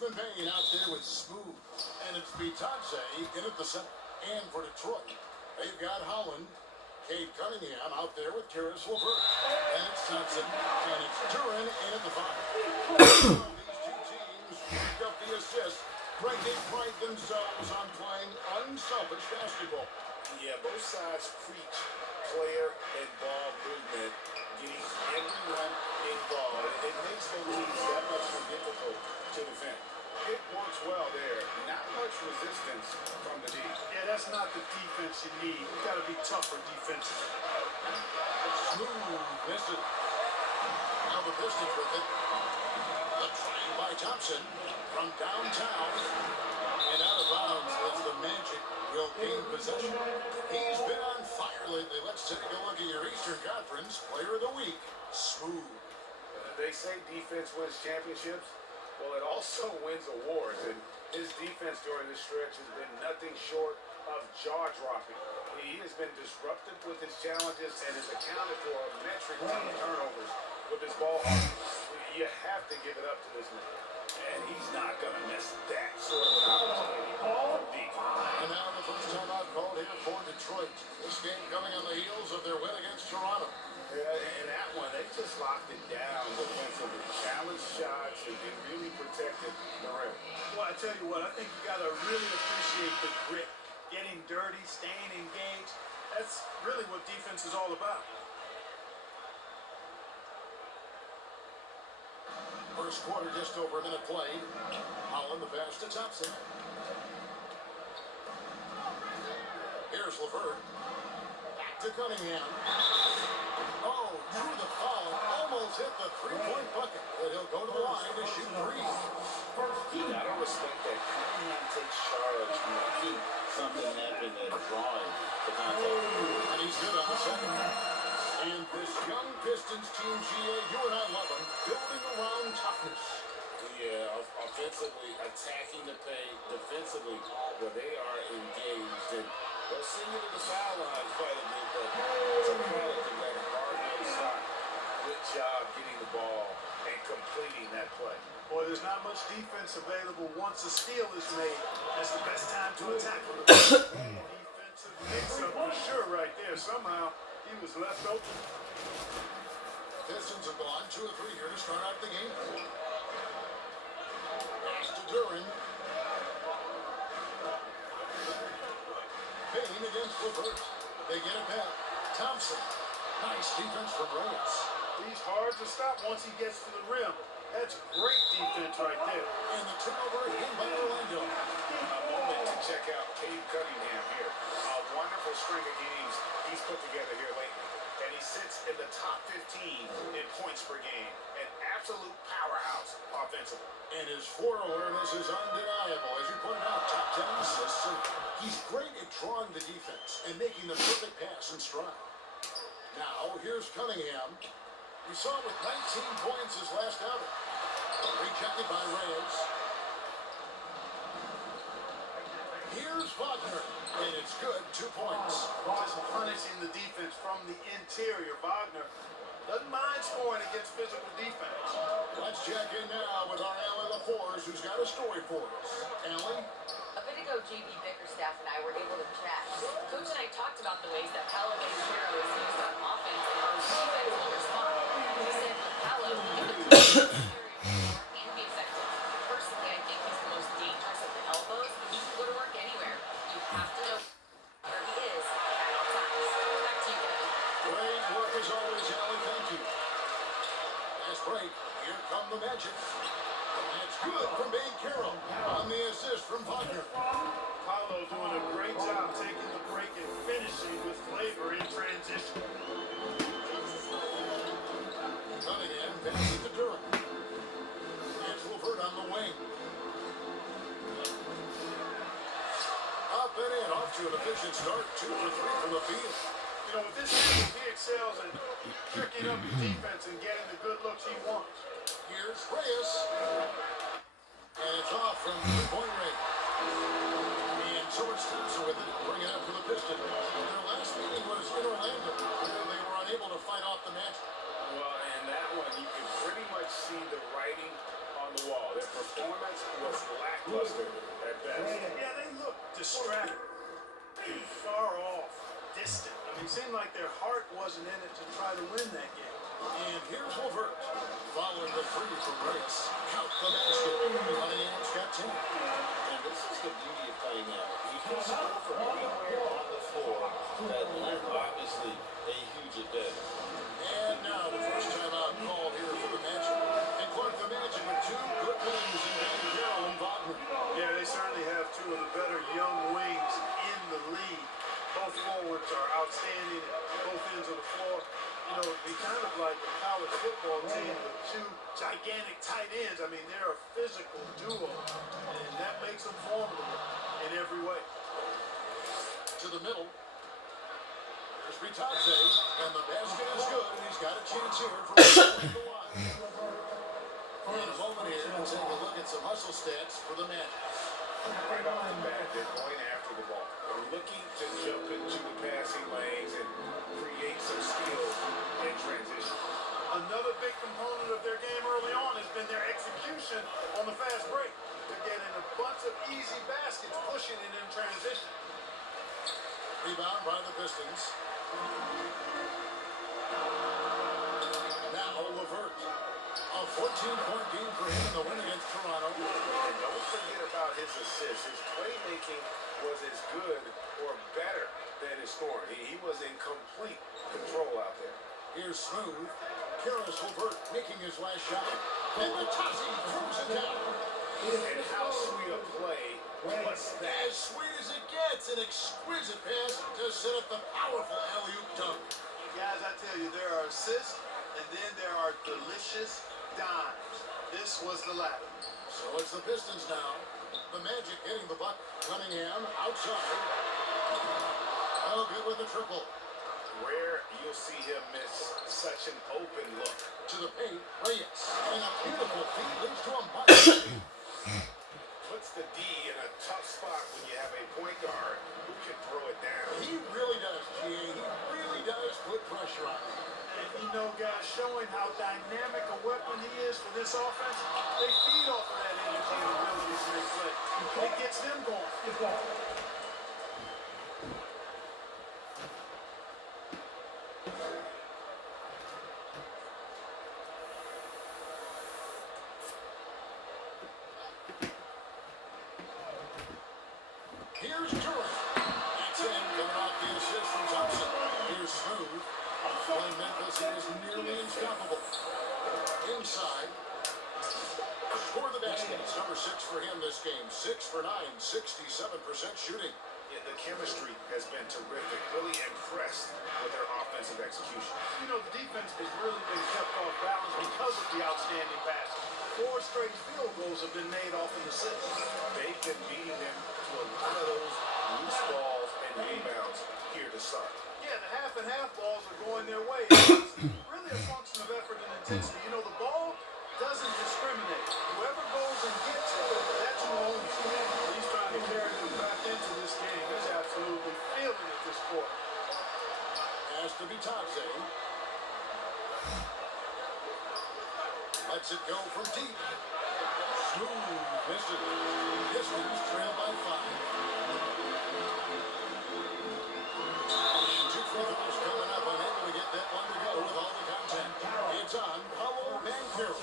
been Payne out there with Smooth. And it's Pistons in at the center. And for Detroit, they've got Holland. Cade Cunningham out there with Karis LeVert. And it's Thompson. And it's Duran in at the 5. These two teams pick up the assist. They pride themselves on playing unselfish basketball. Yeah, both sides preach player and ball movement, getting everyone involved. It makes the teams that much more difficult to defend. It works well there. Not much resistance from the D. Yeah, that's not the defense you need. You got to be tougher defensively. Smooth misses. Now the Pistons with it. The try by Thompson from downtown. And out of bounds as the Magic will gain possession. He's been on fire lately. Let's take a look at your Eastern Conference Player of the Week. Smooth. They say defense wins championships. Well, it also wins awards, and his defense during this stretch has been nothing short of jaw-dropping. He has been disruptive with his challenges and has accounted for a metric ton of turnovers with his ball hawk. You have to give it up to this man, and he's not going to miss that sort of opportunity from deep. And now the first time out called here for Detroit. This game coming on the heels of their win against Toronto. In that one, they just locked it down defensively, challenged shots, and really protected the rim. Well, I tell you what, I think you got to really appreciate the grit. Getting dirty, staying engaged. That's really what defense is all about. First quarter, just over a minute played. Holland the pass to Thompson. Here's LeVert. Back to Cunningham. Oh, drew the foul. Almost hit the three-point bucket. But he'll go to the line to shoot three. You gotta respect that. Cunningham takes charge, making something happen and drawing the contact. And he's good on the second. And this young Pistons team, GA, you and I love them, building around toughness. Yeah, offensively, attacking the paint, defensively, where they are engaged. And they'll send you to the foul line quite a bit, but it's a product of that hard-nosed shot. Good job getting the ball and completing that play. Boy, there's not much defense available once a steal is made. That's the best time to attack. Defensive mix-up for sure right there. Somehow, he was left open. Pistons have gone 2 or 3 here to start out the game. Pass to Duran. Payne against LeVert. They get it back. Thompson. Nice defense from Reyes. He's hard to stop once he gets to the rim. That's great defense right there. And the turnover in by Orlando. A moment to check out Cade Cunningham here. A wonderful string of games he's put together here lately. And he sits in the top 15 in points per game. An absolute powerhouse offensively. And his floor awareness is undeniable. As you pointed out, top 10 assists. And he's great at drawing the defense and making the perfect pass in stride. Now, here's Cunningham. We saw it with 19 points his last outing. Rejected by Reyes. Here's Wagner. And it's good, 2 points. Just punishing the defense from the interior. Wagner doesn't mind scoring against physical defense. Let's check in now with our Allie LaForce, who's got a story for us. Allie? A bit ago, JB Bickerstaff and I were able to chat. Coach and I talked about the ways that Paolo Banchero is used on offense and how his defense will respond. He said, Paolo, you can and be effective. Personally, I think he's the most dangerous at the elbows. He can go to work anywhere. You have to know where he is at all times. Back to you, Kevin. Great work as always, Allie. Thank you. Last break. Here come the Magic. That's good from Banchero on the assist from Wagner. Paolo doing a great job taking the break and finishing with flavor in transition. Cunningham passes to Duran. It's LeVert on the wing. Up and in, off to an efficient start. 2 for 3 from the field. You know, with this team, he excels in tricking up the defense and getting the good looks he wants. Here's Reyes. And it's off from 3-point range. And so it's Thompson with it. Bring it up for the Pistons. Their last meeting was in Orlando, where they were unable to fight off the Magic. Well, in that one, you can pretty much see the writing on the wall. They're performance was lackluster at best. Yeah, they look distracted, far off, distant. I mean, it seemed like their heart wasn't in it to try to win that game. And here's Levert. Following the three from Grace. Count the basket. Cunningham's got 10. And this is the beauty of Cunningham. He can score from anywhere on the floor. That length, obviously, a huge advantage. And now the first time out called here for the Magic. And Clark, the Magic with two good wings in Van Carroll and Wagner. Yeah, they certainly have two of the better young wings in the league. Both forwards are outstanding at both ends of the floor. You know, it'd be kind of like a college football team with two gigantic tight ends. I mean, they're a physical duo, and that makes them formidable in every way. To the middle. There's Bitadze, and the basket is good, and he's got a chance here for the line. In a moment here, we'll take a look at some hustle stats for the Magic. Right off the bat, they're going after the ball. They're looking to jump into the passing lanes and create some skills in transition. Another big component of their game early on has been their execution on the fast break. They're getting a bunch of easy baskets, pushing it in transition. Rebound by the Pistons. Now Levert. A 14-point game for him in the win against Toronto. And don't forget about his assists. His playmaking was as good or better than his scoring. He was in complete control out there. Here's Smooth. Karis Levert making his last shot. And Bitadze throws it down. And how sweet a play was that? As sweet as it gets, an exquisite pass to set up the powerful alley-oop dunk. Guys, I tell you, there are assists, and then there are delicious dimes. This was the latter. So it's the Pistons now. The Magic hitting the buck. Cunningham outside. Oh, good with the triple. Where you'll see him miss such an open look. To the paint, Reyes. And a beautiful feed leads to a must. Puts the D in a tough spot when you have a point guard who can throw it down. He really does, G.A. He really does put pressure on him. And you know, guys, showing how dynamic a weapon he is for this offense, they feed off of that energy and ability to make play. It gets them going. Here's Durant. That's in, coming off the assist from Thompson. Here's Smooth. Playing Memphis, he is nearly unstoppable. Inside. For the basket, it's number 6 for him this game. 6 for 9, 67% shooting. Yeah, the chemistry has been terrific. Really impressed with their offensive execution. You know, the defense has really been kept off balance because of the outstanding passes. 4 straight field goals have been made off in the system. They've been beating them to a lot of those loose balls and rebounds here to start. Yeah, the half and half balls are going their way. It's really a function of effort and intensity. You know, the ball doesn't discriminate. Whoever goes and gets it, that's who owns it. He's trying to carry them back into this game. He's absolutely feeling it this quarter. Has to be Bitadze. Lets it go from deep. Smooth misses. Pistons trail by 5. 2 free throws coming up. Unable to get that one to go with all the contact. It's on Paolo Banchero.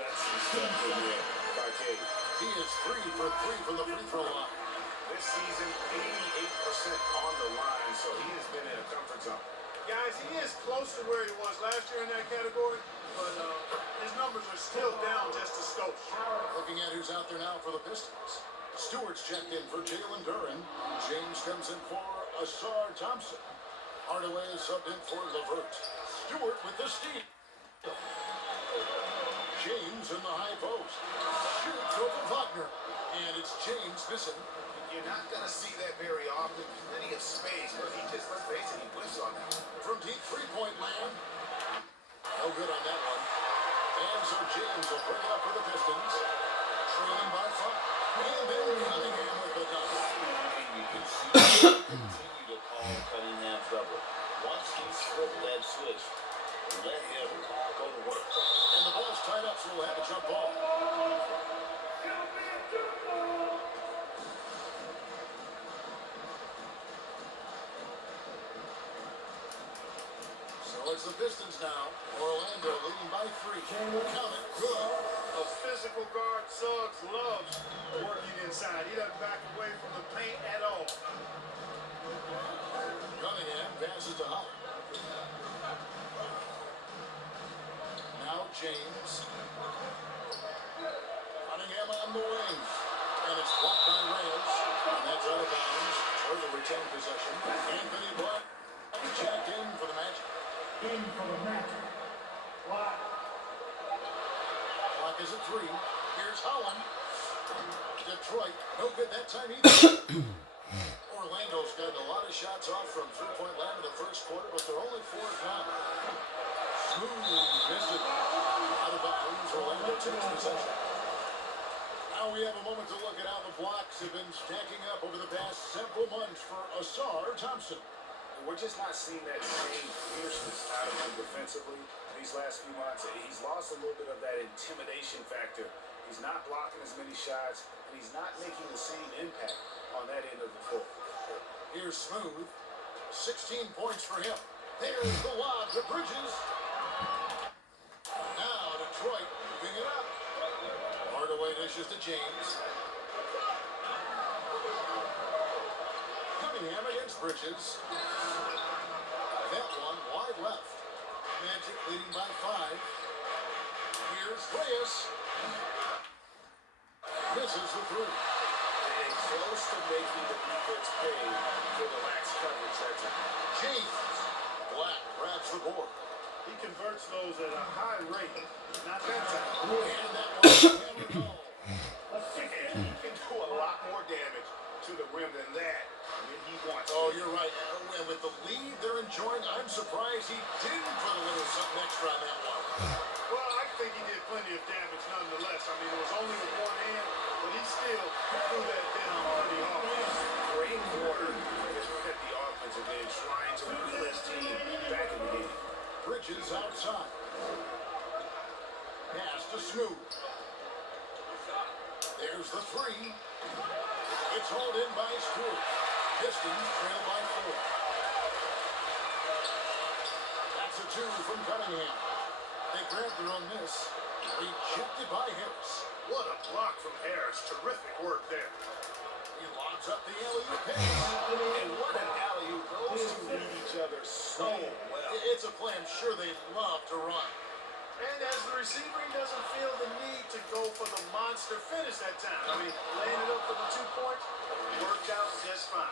That's the stuff there by Cade. He is 3 for 3 from the free throw line. This season, 88% on the line, so he has been in a comfort zone. Guys, he is close to where he was last year in that category, but his numbers are still down just a skosh. Looking at who's out there now for the Pistons. Stewart's checked in for Jalen Duren. James comes in for Asar Thompson. Hardaway is subbed in for Levert. Stewart with the steal. James in the high post. Shoots over Wagner. And it's James missing. You're not going to see that very often. Plenty of space, but he just, let's face it, he whiffs on that. From deep three-point land. No good on that one. And so James will bring it up for the Pistons. Trailing by 5. And then Cunningham with the dunk. And you can see him continue to call Cunningham trouble. Once he's flipped that switch, let him go to work. And the ball's tied up, so we'll have a jump ball. It's the Pistons now. Orlando leading by 3. Count it. Good. A physical guard, Suggs loves working inside. He doesn't back away from the paint at all. Cunningham passes to Holland. Now James. Cunningham on the wing. And it's blocked by Reyes. And that's out of bounds. Further retain possession. Anthony Black checked in for the Magic. Clock is at 3. Here's Holland. Detroit, no good that time either. Orlando's gotten a lot of shots off from three-point land in the first quarter, but they're only 4 now. Smooth missed it. Out of bounds. Orlando takes possession. Now we have a moment to look at how the blocks have been stacking up over the past several months for Asar Thompson. We're just not seeing that same fierceness out of him defensively these last few months. He's lost a little bit of that intimidation factor. He's not blocking as many shots, and he's not making the same impact on that end of the floor. Here's Smooth. 16 points for him. There's the lob to Bridges. Now Detroit moving it up. Hardaway dishes to James. Cunningham against Bridges. That one wide left. Magic leading by 5. Here's Reyes. Misses the 3. And close to making the defense pay for the lax coverage that time. James. Black grabs the board. He converts those at a high rate. Not that time. And that one hammered home. And he can do a lot more damage to the rim than that when he wants to. Oh, you're right. And with the lead they're enjoying, I'm surprised he didn't put a little something extra on that one. Well, I think he did plenty of damage nonetheless. I mean, it was only with one hand, but he still threw that down pretty hard. Great quarter has kept the offensive end trying to pull his team back in the game. Bridges outside. Pass to Smooth. There's the 3. It's hauled in by Stewart. Pistons trail by 4. That's a 2 from Cunningham. They grabbed their own miss. Rejected by Harris. What a block from Harris. Terrific work there. He lobs up the alley-oop pass. And what an alley-oop. Those two read each other so well. It's a play I'm sure they love to run. And as the receiver, he doesn't feel the need to go for the monster finish that time. I mean, laying it up for the 2 points worked out just fine.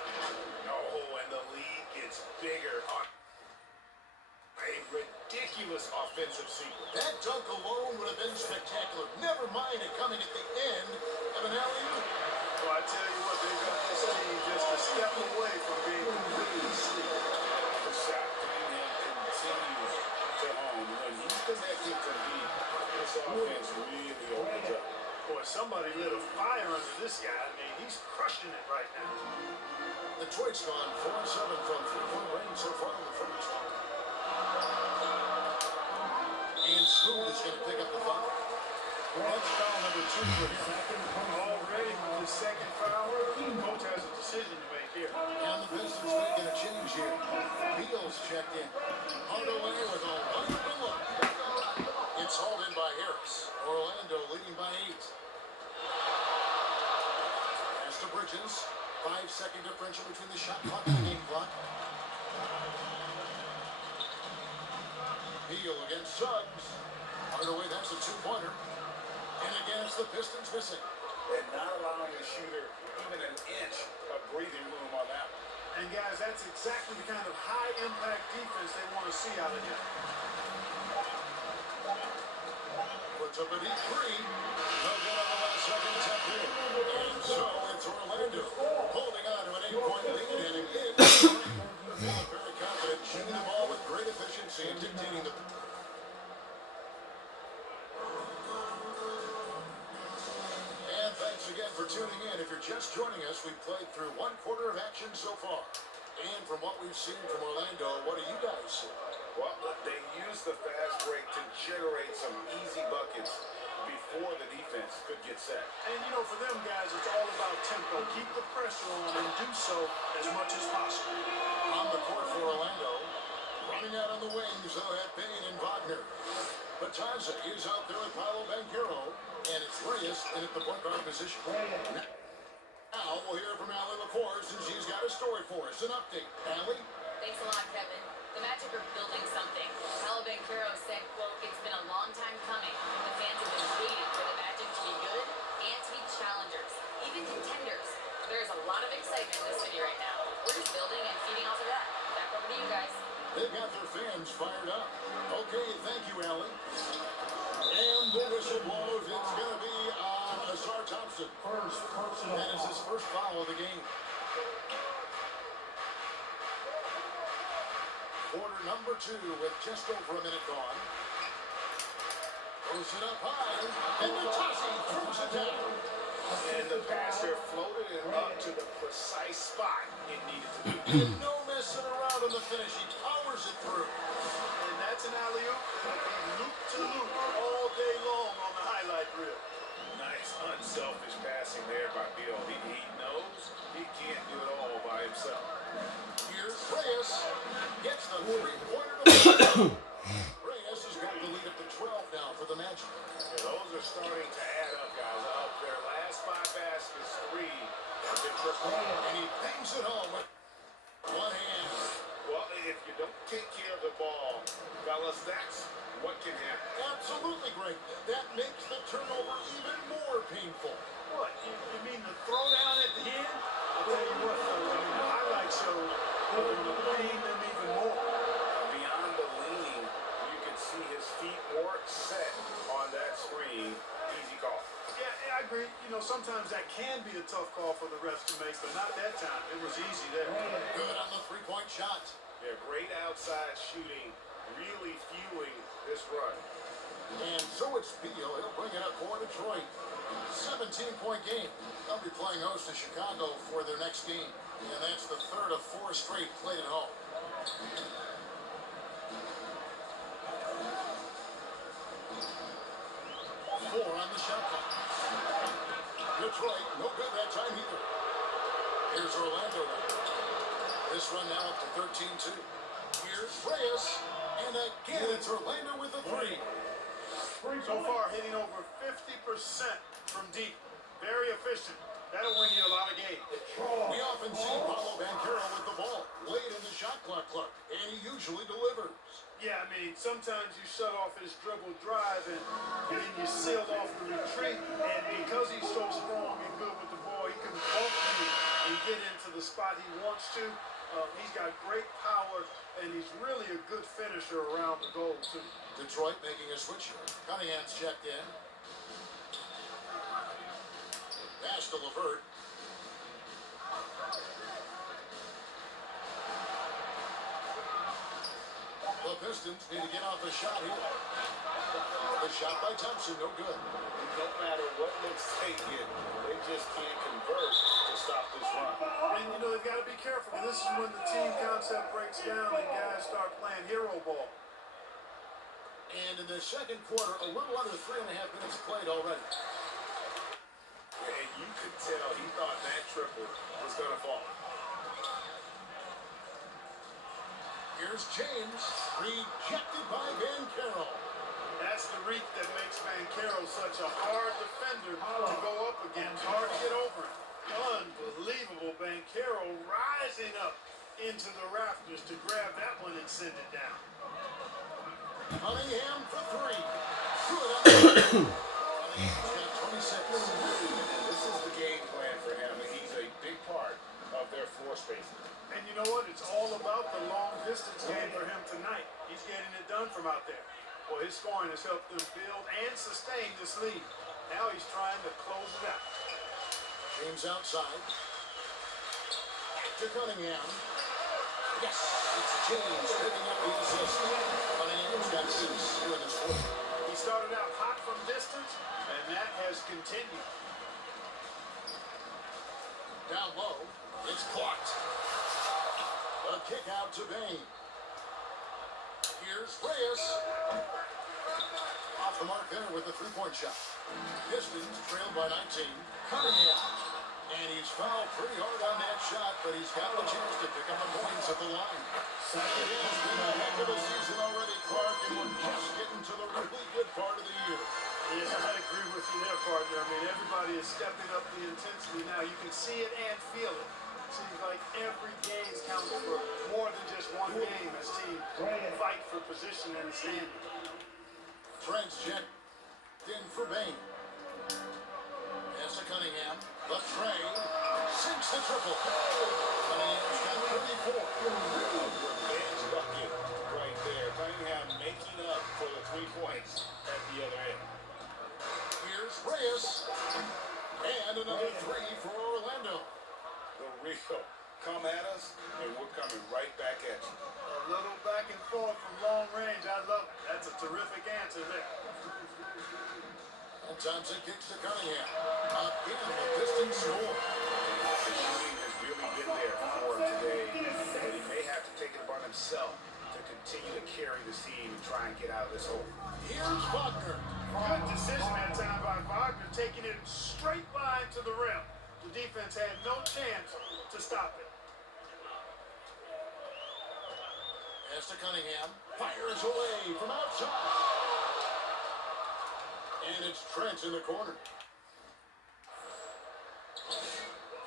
Oh, and the lead gets bigger on a ridiculous offensive sequence. That dunk alone would have been spectacular. Never mind it coming at the end of an alley-oop. Well, I tell you what, they got this team just a step away from being completely asleep. The shot Cunningham continues to home. When he's connecting to deep, this offense really opens up. Boy, somebody lit a fire under this guy. I mean, he's crushing it right now. Detroit's gone 4-7 from 3-point range so far in the first. And Smooth is going to pick up the foul. That's foul number 2 for him. Already with his second foul, the coach has a decision to make here. And the Pistons making a change here. Beals checked in. Hardaway with a wide open look. It's hauled in by Harris. Orlando leading by 8. Pass to Bridges. 5-second differential between the shot clock and the game clock. Beal against Suggs. Hardaway, that's a 2-pointer. And again, it's the Pistons missing. And not allowing the shooter even an inch of breathing room on that one. And guys, that's exactly the kind of high-impact defense they want to see out of him. Puts up a deep 3. No good on the last second attempt here. And so it's Orlando holding on to an 8-point lead and again. Very confident, shooting the ball with great efficiency and dictating the. And thanks again for tuning in. If you're just joining us, we've played through 1 quarter of action so far. And from what we've seen from Orlando, what do you guys see? Well, they used the fast break to generate some easy buckets before the defense could get set. And, you know, for them guys, it's all about tempo. Keep the pressure on and do so as much as possible. On the court for Orlando, Running out on the wings, they'll have Payne and Wagner. Batanza is out there with Paolo Banchero, and it's Reyes in at the point guard position. Now we'll hear from Allie LaForce, and she's got a story for us. An update. Allie? Thanks a lot, Kevin. The Magic are building something. Paolo Banchero said, quote, "It's been a long time coming. The fans have been waiting for the Magic to be good and to be challengers, even contenders." There's a lot of excitement in this city right now. We're just building and feeding off of that. Back over to you guys. They've got their fans fired up. Okay, thank you, Allie. And the whistle blows. It's going to be Asar Thompson. That is his first foul of the game. Quarter number 2 with just over a minute gone. Throws it up high, and Natasi throws it down. And the passer floated it up to the precise spot it needed to be. And no messing around on the finish. He powers it through. And that's an alley-oop that'll be loop to loop all day long on the highlight reel. Nice, unselfish passing there by Bill. He knows he can't do it all by himself. Here's Reyes. Gets the three-pointer to Reyes has got the lead up to 12 now for the Magic. Yeah, those are starting to add up, guys. Of their last 5 baskets, 3 have been triple. And he bangs it home with one hand. Well, if you don't take care of the ball, fellas, that's what can happen. Absolutely great. That makes the turnover even more painful. What? You mean the throwdown at the end? I'll tell you what, though, I mean, the highlight show will pain them even more. Beyond the leaning, you can see his feet more set on that screen. Easy call. Yeah, I agree. You know, sometimes that can be a tough call for the refs to make, but not that time. It was easy there. Good on the three-point shot. Yeah, great outside shooting, really fueling this run. And so it's Beal. He'll bring it up for Detroit. 17-point game. They'll be playing host to Chicago for their next game. And that's the third of 4 straight played at home. 4 on the shot clock. Detroit, no good that time either. Here's Orlando. This run now up to 13-2. Here's Reyes. And again, it's Orlando with the 3. So far, hitting over 50% from deep. Very efficient. That'll win you a lot of games. We often see Paolo Banchero with the ball late in the shot clock, and he usually delivers. Yeah, I mean, sometimes you shut off his dribble drive and then you seal off the retreat. And because he's so strong and good with the ball, he can bump you and get into the spot he wants to. He's got great power, and he's really a good finisher around the goal, too. Detroit making a switch here. Cunningham's checked in. Pass to LeVert. The Pistons need to get off a shot here. The shot by Thompson, no good. No matter what looks taken, they just can't convert to stop this run. And, you know, they've got to be careful. This is when the team concept breaks down and guys start playing hero ball. And in the second quarter, a little under 3.5 minutes played already. And you could tell he thought that triple was going to fall. Here's James, rejected by Banchero. That's the reach that makes Banchero such a hard defender to go up against. Hard to get over him. Unbelievable. Banchero rising up into the rafters to grab that one and send it down. Cunningham for 3. Good on the Cunningham's got 26. This is the game plan for him, and he's a big part of their floor spacing. And you know what? It's all about the long distance game for him tonight. He's getting it done from out there. Well, his scoring has helped them build and sustain this lead. Now he's trying to close it out. James outside. Back to Cunningham. Yes, it's James picking up the assist. Cunningham's got 6 here in this quarter. He started out hot from distance, and that has continued. Down low, it's blocked. A kick out to Bain. Here's Reyes. Off the mark there with a 3-point shot. Pistons trailed by 19. Cunningham. And he's fouled pretty hard on that shot, but he's got the chance to pick up the points at the line. It has been a heck of a season already, Clark, and we're just getting to the really good part of the year. Yeah, I agree with you there, partner. I mean, everybody is stepping up the intensity now. You can see it and feel it. Seems like every game counts for more than just one game as teams fight for position in the standing. Trent's check in for Bain. Pass to Cunningham. Left Trey. Sinks the triple. Cunningham's got 34. Revenge bucket right there. Cunningham making up for the 3 points at the other end. Here's Reyes. And another three for Orlando. The Rio, come at us, and we're coming right back at you. A little back and forth from long range. I love it. That's a terrific answer there. And Thompson kicks to Cunningham. Again, the Pistons score. The shooting has really been there for him today, but he may have to take it upon himself to continue to carry this team and try and get out of this hole. Here's Wagner. Good decision that time by Wagner, taking it straight line to the rim. The defense had no chance to stop it. Pass to Cunningham. Fires away from outside. And it's Trent in the corner.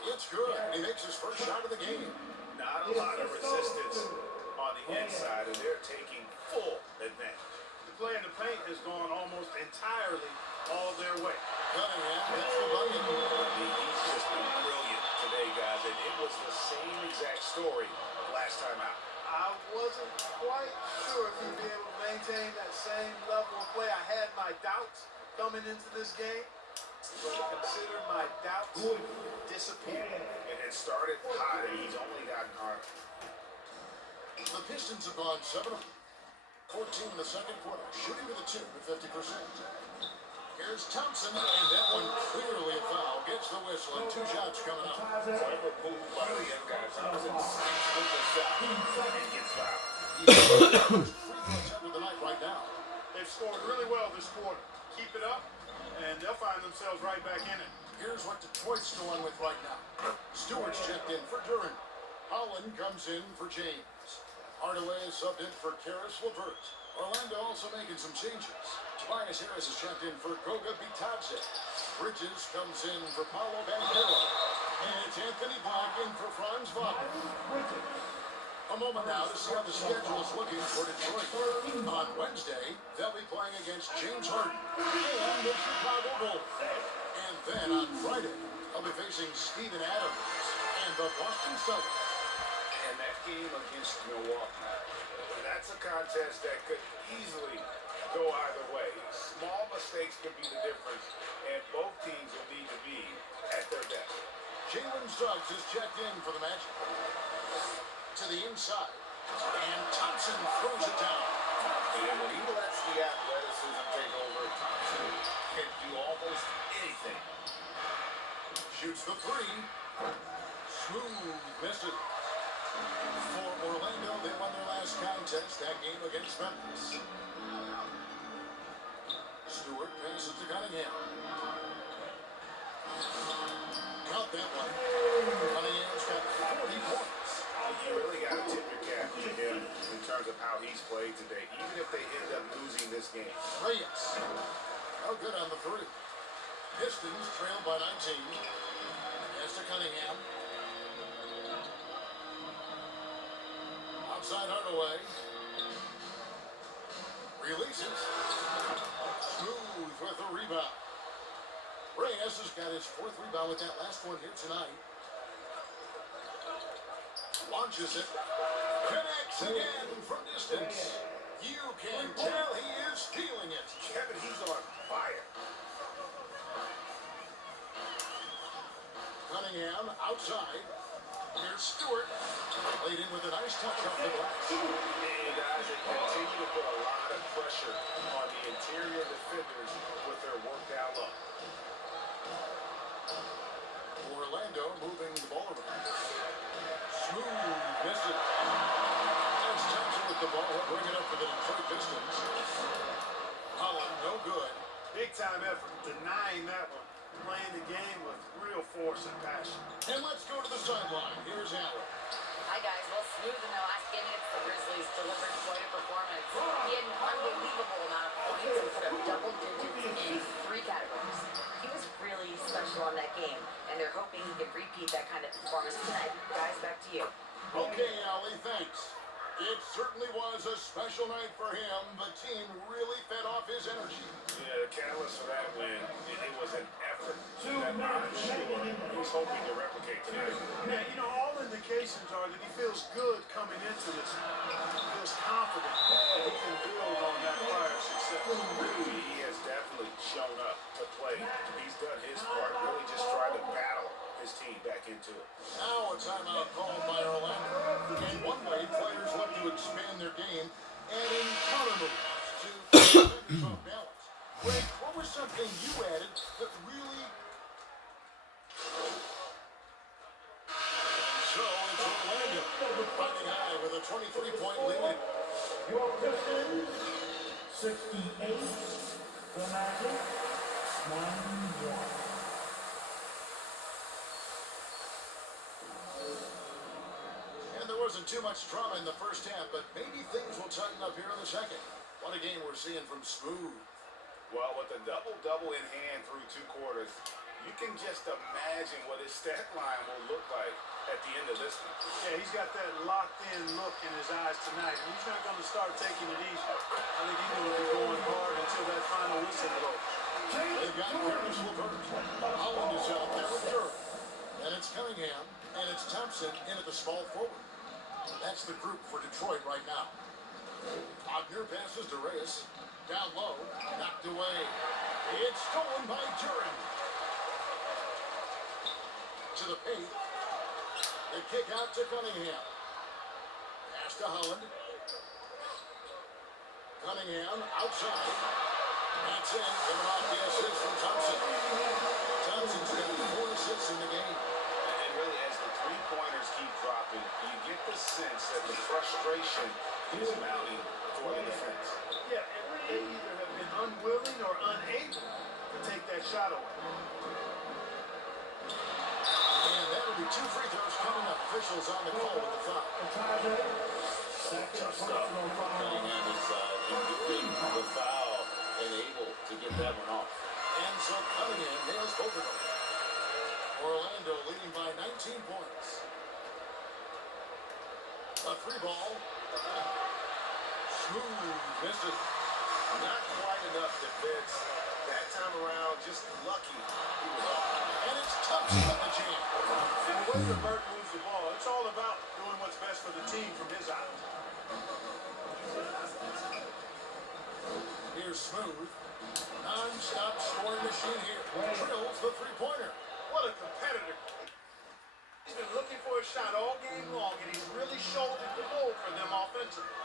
It's good. He makes his first shot of the game. Not a lot of resistance on the inside, and they're taking full advantage. The play in the paint has gone almost entirely all their way. Cunningham hits the bucket. He's just been brilliant today, guys, and it was the same exact story last time out. I wasn't quite sure if he'd be able to maintain that same level of play. I had my doubts coming into this game, but consider my doubts disappeared. It started hot, and he's only gotten harder. The Pistons have gone 7 of 14 in the second quarter, shooting with a 2 to 50%. Here's Thompson, and that one clearly a foul. Gets the whistle, and 2 shots coming up. Clever move by the young guy. Thompson sinks with the shot and gets fouled. He's 3 points up of the night right now. They've scored really well this quarter. Keep it up, and they'll find themselves right back in it. Here's what Detroit's going with right now. Stewart's checked in for Duran. Holland comes in for James. Hardaway is subbed in for Karis LeVert. Orlando also making some changes. Tobias Harris is checked in for Goga Bitadze. Bridges comes in for Paolo Banchero. And it's Anthony Black in for Franz Wagner. A moment now to see how the schedule is looking for Detroit. On Wednesday, they'll be playing against James Harden and the Chicago Bulls. And then on Friday, they'll be facing Steven Adams and the Boston Celtics. And that game against Milwaukee, that's a contest that could easily go either way. Small mistakes could be the difference, and both teams will need to be at their best. Jalen Suggs is checked in for the match. To the inside, and Thompson throws it down. And when he lets the athleticism take over, Thompson can do almost anything. Shoots the 3. Smooth, missed it. For Orlando, they won their last contest, that game against Memphis. Stewart passes to Cunningham. Count that one. Cunningham's got 40 points. You really got to tip your cap to him in terms of how he's played today, even if they end up losing this game. Reyes. Oh, good on the 3. Pistons trailed by 19. Pass to Cunningham. Outside Hardaway. Releases. Smooth with the rebound. Reyes has got his 4th rebound with that last one here tonight. Launches it. Connects again from distance. You can tell he is feeling it. Kevin, he's on fire. Cunningham outside. Here's Stewart. Laid in with a nice touch off the glass. And guys, they continue to put a lot of pressure on the interior defenders with their work down low. Orlando moving the ball around. Smooth, missed it. That's Thompson with the ball. He'll bring it up for the Detroit Pistons. Holland, no good. Big time effort, denying that one. Playing the game with real force. force and passion. And let's go to the sideline. Here's Allen. Hi guys, well, Smooth in the last game against the Grizzlies delivered quite a performance. He had an unbelievable amount of points and put up double digits in 3 categories. He was really special on that game, and they're hoping he can repeat that kind of performance tonight. Guys, back to you. Okay, Allie, thanks. It certainly was a special night for him. The team really fed off his energy. Yeah, the catalyst for that win, it was an effort that I'm sure he's hoping to replicate tonight. Yeah, you know, all indications are that he feels good coming into this. He feels confident that he can build on that prior success. He has definitely shown up to play. He's done his part, really just trying to battle his team back into it. Now a timeout called by Orlando. In one way, players look to expand their game, adding counter moves to keep defenders off balance. Greg, what was something you added that really... So it's Orlando fighting high with a 23-point lead. Your Pistons, 68. The Magic, 91. And there wasn't too much drama in the first half, but maybe things will tighten up here in the second. What a game we're seeing from Smooth. Well, with the double-double in hand through 2 quarters, you can just imagine what his stat line will look like at the end of this one. Yeah, he's got that locked-in look in his eyes tonight, and he's not going to start taking it easy. I think he's going to be going hard until that final whistle blows. They've got Paris LeVert. Holland is out there with Durham. And it's Cunningham, and it's Thompson in at the small forward. That's the group for Detroit right now. Wagner passes to Reyes. Down low, knocked away. It's stolen by Durham. To the paint. The kick out to Cunningham. Pass to Holland. Cunningham outside. That's in. Coming off the assist from Thompson. Thompson's got 4 assists in the game. And really, as the 3-pointers keep dropping, you get the sense that the frustration is mounting for the defense. Yeah, and they either have been unwilling or unable to take that shot away. And that'll be 2 free throws coming up. Officials on the call with the foul. Tough stuff. Cunningham is doing the foul and able to get that one off. And so Cunningham nails both of them. Orlando leading by 19 points. A 3-ball. Smooth misses. Not quite enough defense. That time around, just lucky he was off. And it's Thompson at the jam. And the way LeVert moves the ball, it's all about doing what's best for the team from his eyes. Here's Smooth. Non-stop scoring machine here. Drills the 3-pointer. What a competitor. He's been looking for a shot all game long, and he's really shouldered the load for them offensively.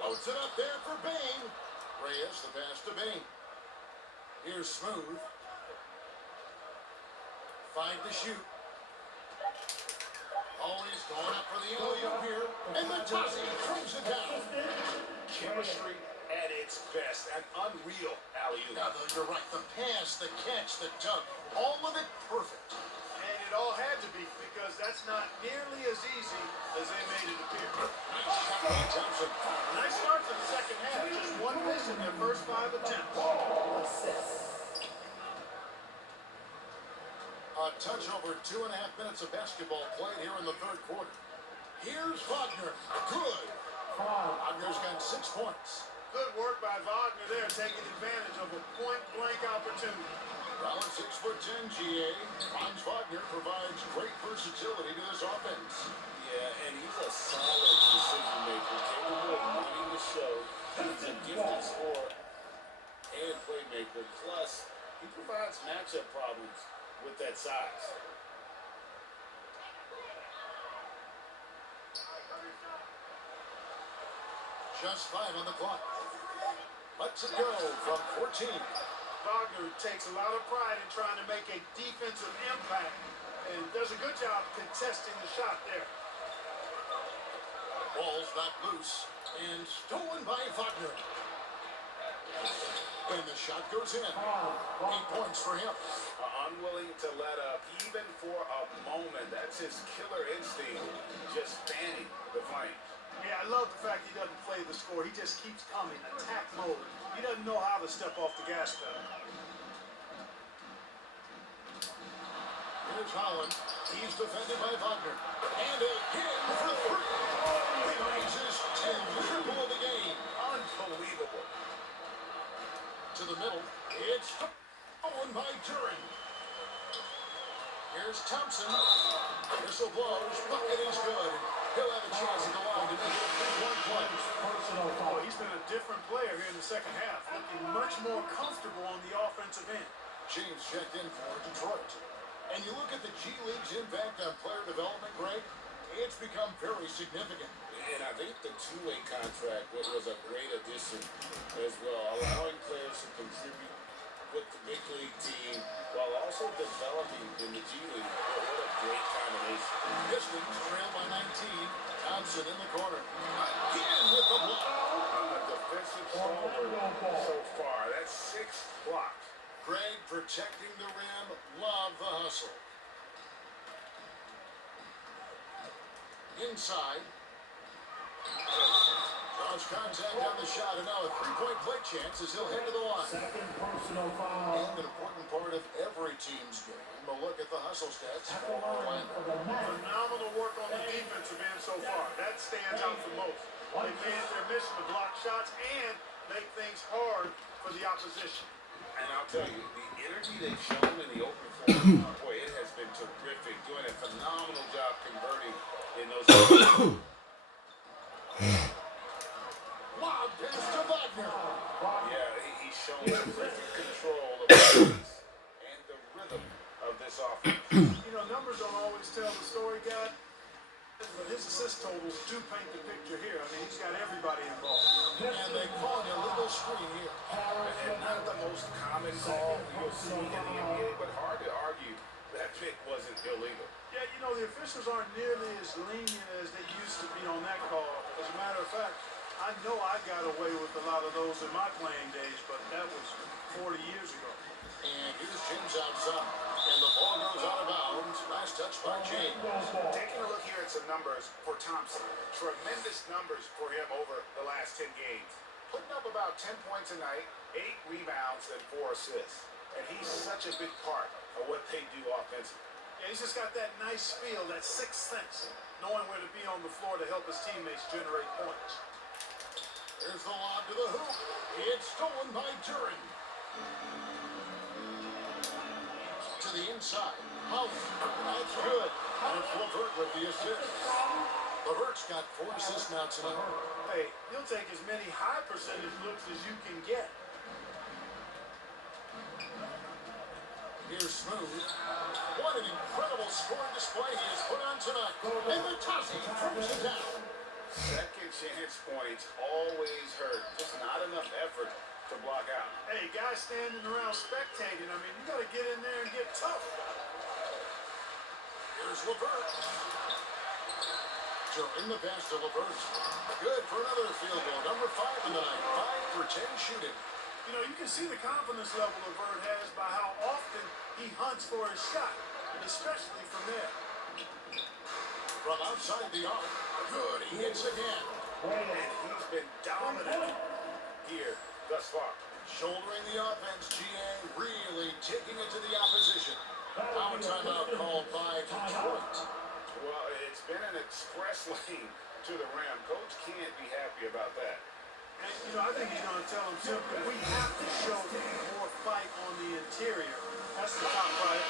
Floats it up there for Bain. Reyes, the pass to Bain. Here's Smooth. 5 to shoot. Always going up for the alley-oop here. And Matazzi throws it down. Chemistry at its best. An unreal alley-oop. Now, you're right. The pass, the catch, the dunk, all of it perfect. And it all had to be, because that's not nearly as easy as they made it appear. Nice shot by Thompson. Nice start to the second half. Just 1 miss in their first 5 attempts. A touch over 2.5 minutes of basketball played here in the 3rd quarter. Here's Wagner. Good. Wagner's got 6 points. Good work by Wagner there, taking advantage of a point-blank opportunity. Round 6'10" GA. Franz Wagner provides great versatility to this offense. Yeah, and he's a solid decision maker, capable of running the show. He's a gifted scorer and playmaker. Plus, he provides matchup problems with that size. Just 5 on the clock. Lets it go from 14. Wagner takes a lot of pride in trying to make a defensive impact and does a good job contesting the shot there. Ball's knocked loose and stolen by Wagner. And the shot goes in. 8 points for him. Unwilling to let up even for a moment. That's his killer instinct, just fanning the flames. Yeah, I love the fact he doesn't play the score. He just keeps coming, attack mode. He doesn't know how to step off the gas pedal. Here's Holland. He's defended by Wagner. And again for three. He raises 10th triple of the game. Unbelievable. To the middle. It's stolen by Duran. Here's Thompson. Whistle blows. Bucket is good. He'll have a chance to go on to make it 3-point play. Oh, he's been a different player here in the second half, looking much more comfortable on the offensive end. James checked in for Detroit. And you look at the G League's impact on player development, Greg, it's become very significant. And I think the two-way contract was a great addition as well, allowing players to contribute with the big league team while also developing in the G League. What a great combination. Pistons trail by 19. Thompson in the corner. Again with the block. A defensive stalwart so far. That's 6 blocks. Greg protecting the rim. Love the hustle. Inside. Draws contact on the shot, and now a 3-point play chance as he'll head to the line. Second personal foul. And an important part of every team's game. A look at the hustle stats At for the line Orlando. for the Magic. Phenomenal work on the defensive end so far. That stands out the most. They made their mission to block shots and make things hard for the opposition. And I'll tell you, the energy they've shown in the open floor, boy, it has been terrific. Doing a phenomenal job converting in those. Lob pass to Wagner. Yeah, he's shown perfect control of the pace and the rhythm of this offense. You know, numbers don't always tell the story, guy, but his assist totals do paint the picture here. I mean, he's got everybody involved. And they call an illegal screen here. And not the most common call you'll see in the NBA, but hard to argue that pick wasn't illegal. Yeah, you know, the officials aren't nearly as lenient as they used to be on that call. As a matter of fact, I know I got away with a lot of those in my playing days, but that was 40 years ago. And here's James outside. And the ball goes out of bounds. Last touch by James. Taking a look here at some numbers for Thompson. Tremendous numbers for him over the last 10 games. Putting up about 10 points a night, 8 rebounds, and 4 assists. And he's such a big part of what they do offensively. Yeah, he's just got that nice feel, that sixth sense, knowing where to be on the floor to help his teammates generate points. Here's the lob to the hoop. It's stolen by Duran. To the inside. Holland. That's good. And it's LeVert with the assist. LeVert's got 4 assists now tonight. Hey, you'll take as many high percentage looks as you can get. Here's Smooth. What an incredible scoring display he has put on tonight. And the Tossie throws it down. Second chance points always hurt. Just not enough effort to block out. Hey, guys standing around spectating, I mean, you got to get in there and get tough. Here's LeVert. During the pass to LeVert. Good for another field goal. Number 5 in the night. 5 for 10 shooting. You know, you can see the confidence level LeVert has by how often he hunts for his shot, especially from there. From outside the arc. Good. He hits again. And he's been dominant here thus far. Shouldering the offense, GA really taking it to the opposition. Now a timeout called by Detroit. Well, it's been an express lane to the rim. Coach can't be happy about that. And, you know, I think he's going to tell him simply, we have to show more fight on the interior. That's the top priority.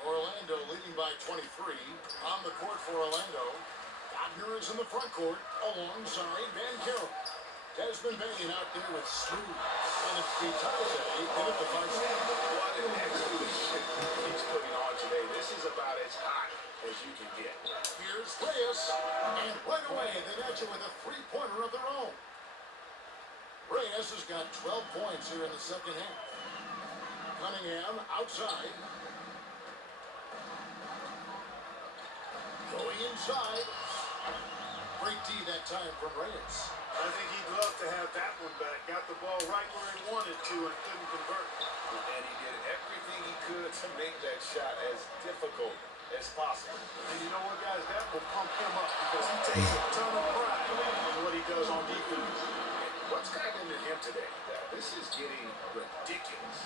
Orlando leading by 23. On the court for Orlando. Wagner is in the front court alongside Van Carroll. Desmond Bain out there with Smooth. And it's Vitale in at the 5 stand. What an exhibition he's putting on today. This is about as hot as you can get. Here's Reyes. And right away they match it with a 3-pointer of their own. Reyes has got 12 points here in the second half. Cunningham outside. Going inside. Great D that time from Reyes. I think he'd love to have that one back. Got the ball right where he wanted to and couldn't convert. And he did everything he could to make that shot as difficult as possible. And you know what, guys? That will pump him up because he takes a ton of pride in what he does on defense. What's gotten into him today? This is getting ridiculous.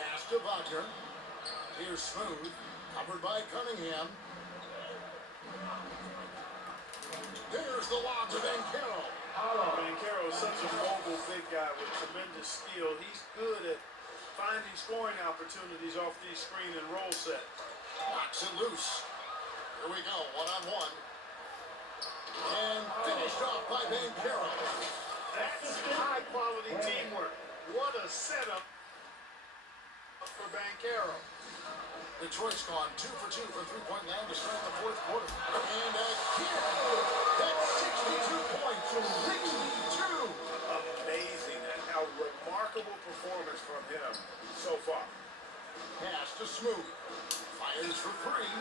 Pass to Wagner. Here's Smooth. Covered by Cunningham. There's the lob to Banchero. Banchero is such a mobile big guy with tremendous skill. He's good at finding scoring opportunities off these screen and roll sets. Knocks it loose. Here we go, one-on-one. And finished off by Banchero. That's high-quality teamwork. What a setup for Banchero. Detroit's gone 2 for 2 from three-point land to start the fourth quarter. And again, that's 62 points. 62. Amazing and how remarkable performance from him so far. Pass to Smooth. Fires for three.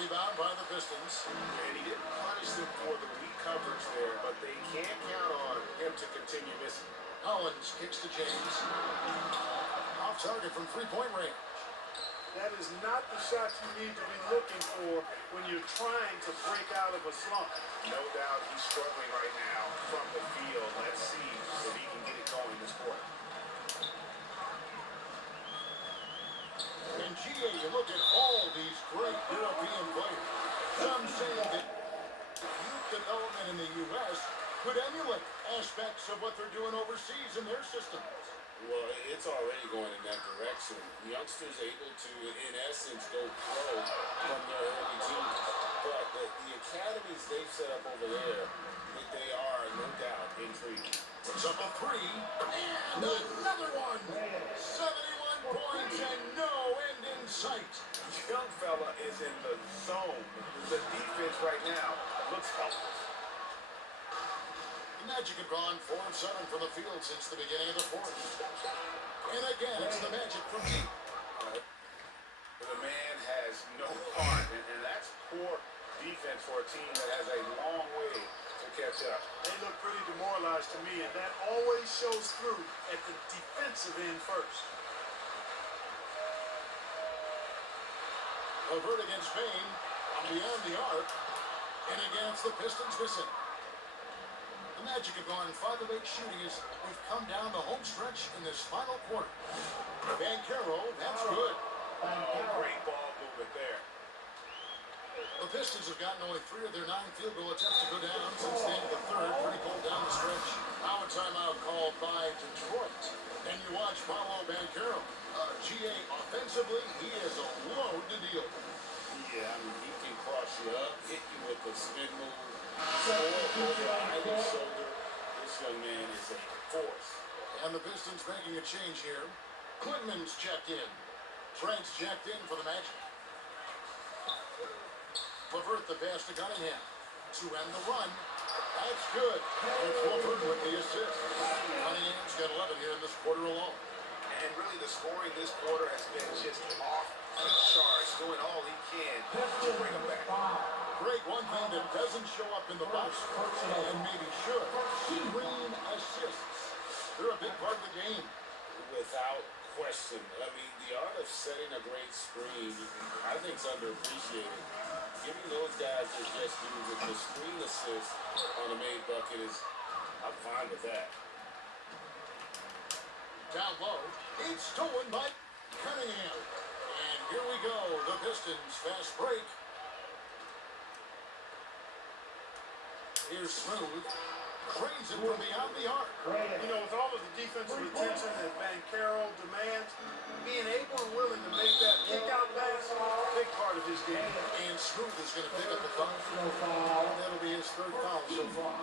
Rebound by the Pistons. And he didn't punish them for the weak coverage there, but they can't count on him to continue missing. Collins kicks to James. Off target from three-point range. That is not the shot you need to be looking for when you're trying to break out of a slump. No doubt he's struggling right now from the field. Let's see if he can get it going this quarter. And GA, you look at all these great European players. Some say that youth development in the U.S. could emulate aspects of what they're doing overseas in their systems. Well, it's already going in that direction. Youngsters able to, in essence, go pro from their early teens. But the academies they've set up over there, they are, no doubt, intriguing. Puts up a three, and another one. 71 points and no end in sight. Young fella is in the zone. The defense right now looks helpless. The Magic have gone 4 of 7 from the field since the beginning of the fourth. And again, it's the Magic from deep. The man has no heart, and that's poor defense for a team that has a long way to catch up. They look pretty demoralized to me, and that always shows through at the defensive end first. Levert against Payne, beyond the arc, and against the Pistons missing. The Magic have gone 5 of 8 shooting as we've come down the home stretch in this final quarter. Banchero, that's good. Oh, great ball movement there. The Pistons have gotten only 3 of their 9 field goal attempts to go down since the end of the third. Pretty cold down the stretch. Now a timeout called by Detroit. And you watch Paolo Banchero. GA offensively, he is a load to deal with. Yeah, I mean, he can cross you up, hit you with a spin move, score over either shoulder. This young man is a force. And the Pistons making a change here. Quinman's checked in. Trent's checked in for the Magic. Levert the pass to Cunningham. To end the run. That's good. It's Levert with the assist. Cunningham's got 11 here in this quarter alone. And really the scoring this quarter has been just off the charts, doing all he can to bring him back. Greg, one thing that doesn't show up in the box score, and maybe should, screen assists. They're a big part of the game. Without question. I mean, the art of setting a great screen, I think, is underappreciated. Giving those guys their just due with the screen assist on a made bucket is, I'm fine with that. Down low, it's stolen by Cunningham. And here we go, the Pistons fast break. Here's Smooth. Drains it from beyond the arc. You know, with all of the defensive attention that Banchero demands, being able and willing to make that kick-out pass, big part of his game. And Smooth is going to pick up a foul. That'll be his third foul so far.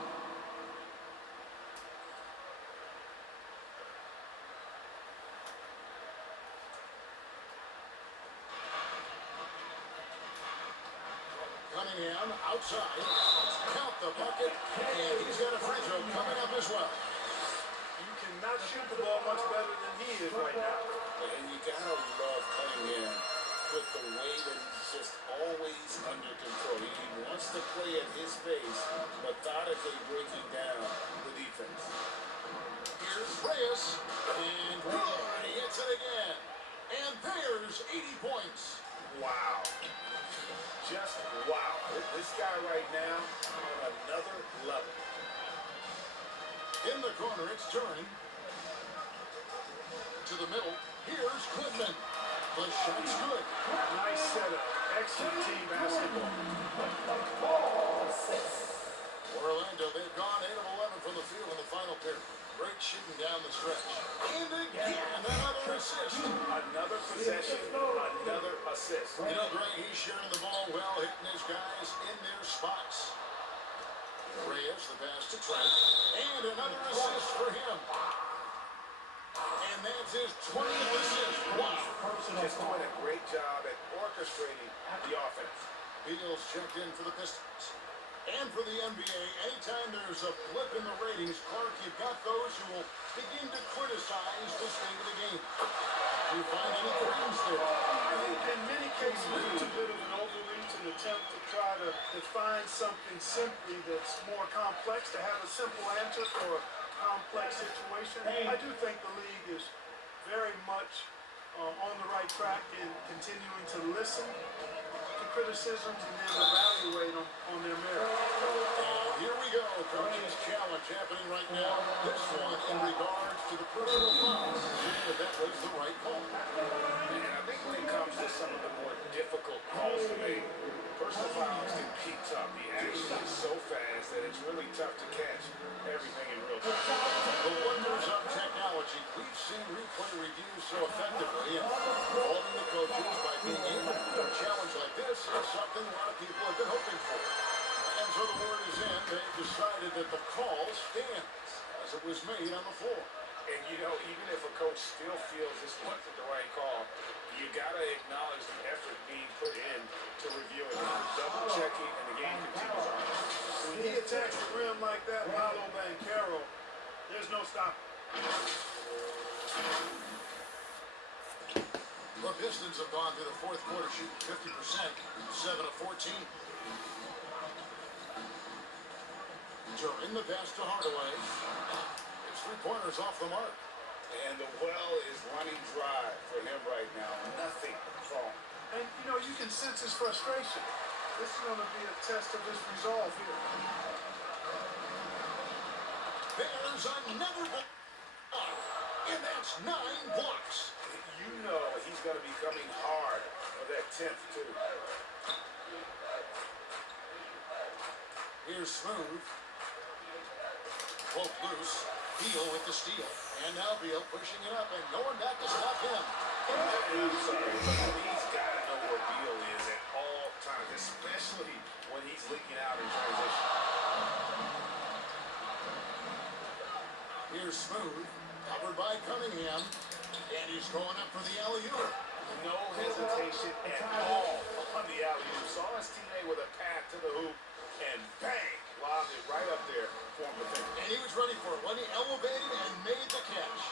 Cunningham outside. Count the bucket. And he's got a free throw coming up as well. You cannot shoot the ball much better than he is right now. And you gotta love Cunningham with the way that he's just always under space, methodically breaking down the defense. Here's Reyes, and good. He hits it again. And there's 80 points. Wow. Just wow. This guy right now on another level. In the corner, it's Turin. To the middle. Here's Goodman. The shot's good. Nice setup. Excellent team basketball. Orlando, they've gone 8 of 11 from the field in the final period. Great shooting down the stretch. And again, another assist. Another possession, another assist. You know, Greg, he's sharing the ball well, hitting his guys in their spots. Reyes, the pass to Trent. And another assist for him. And that's his 20th assist. Wow. Just doing a great job at orchestrating the offense. Beal's checked in for the Pistons. And for the NBA, anytime there's a blip in the ratings, Clark, you've got those who will begin to criticize the state of the game. Do you find any credence there? I think in many cases it's a bit of an overreach, an attempt to try to define something simply that's more complex, to have a simple answer for a complex situation. I do think the league is very much on the right track in continuing to listen to criticisms and then evaluate them on their merit. And here we go, coach's challenge happening right now. This one in regards to the personal fouls. That was the right call. And I think when it comes to some of the more difficult calls to make, personal fouls can be tough. The action is so fast that it's really tough to catch everything in real time. The wonders of technology. We've seen replay reviews so effectively, and holding the coaches by being able to do a challenge like this is something a lot of people have been hoping for. And so the word is in. They've decided that the call stands as it was made on the floor. And you know, even if a coach still feels this wasn't the right call, you gotta acknowledge the effort being put in to review it, double checking, and the game continues on. When he attacks the rim like that, Paolo Banchero, there's no stopping. The Pistons have gone through the fourth quarter shooting 50%, 7 of 14. During the pass to Hardaway. His three-pointers off the mark. And the well is running dry for him right now. Nothing falling. And, you know, you can sense his frustration. This is going to be a test of his resolve here. There's another block. And that's 9 blocks. You know he's going to be coming hard for that 10th, too. Here's Smooth. Both loose. Beal with the steal. And now Beal pushing it up and going back to stop him. I'm sorry, but he's got to know where Beal is at all times, especially when he's leaking out in transition. Here's Smooth. Covered by Cunningham. And he's going up for the alley-oop. No hesitation at all on the alley-oop. Saw his teammate with a path to the hoop, and bang, lobbed it right up there for him to finish. And he was ready for it when he elevated and made the catch.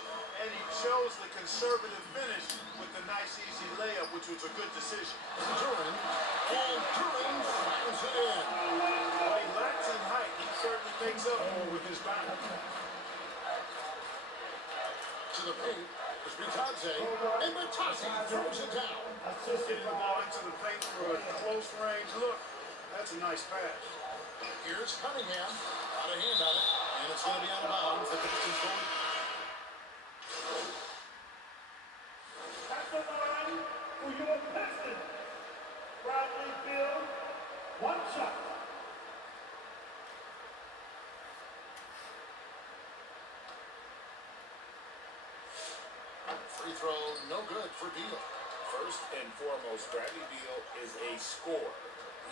And he chose the conservative finish with the nice, easy layup, which was a good decision. Turin. And Turin slams it in. While he lacks in height, he certainly makes up more with his bounce. To the paint. It's Bitadze. And Bitadze throws it down. Getting the ball into the paint for a close range look. That's a nice pass. Here's Cunningham. Got a hand on it. And it's going to be out of bounds. The Pistons going. At the line for your Pistons, Bradley Beal, one shot. Free throw, no good for Beal. First and foremost, Bradley Beal is a scorer.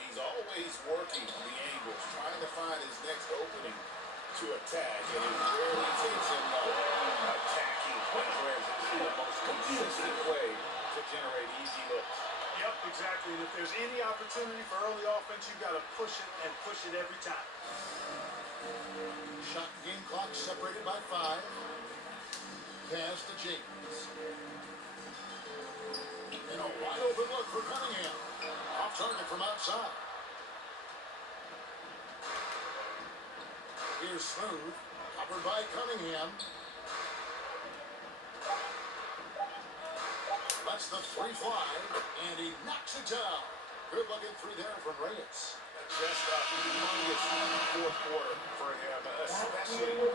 He's always working the angles, trying to find his next opening to attack, and it rarely takes him attacking presence in the most consistent way to generate easy looks. Yep, exactly. And if there's any opportunity for early offense, you've got to push it and push it every time. Shot game clock separated by 5. Pass to James. And a wide open look for Cunningham. Off target from outside. Here's Smooth, covered by Cunningham. Lets the three fly, and he knocks it down. Good looking three there from Reyes. Just a humongous fourth quarter for him, especially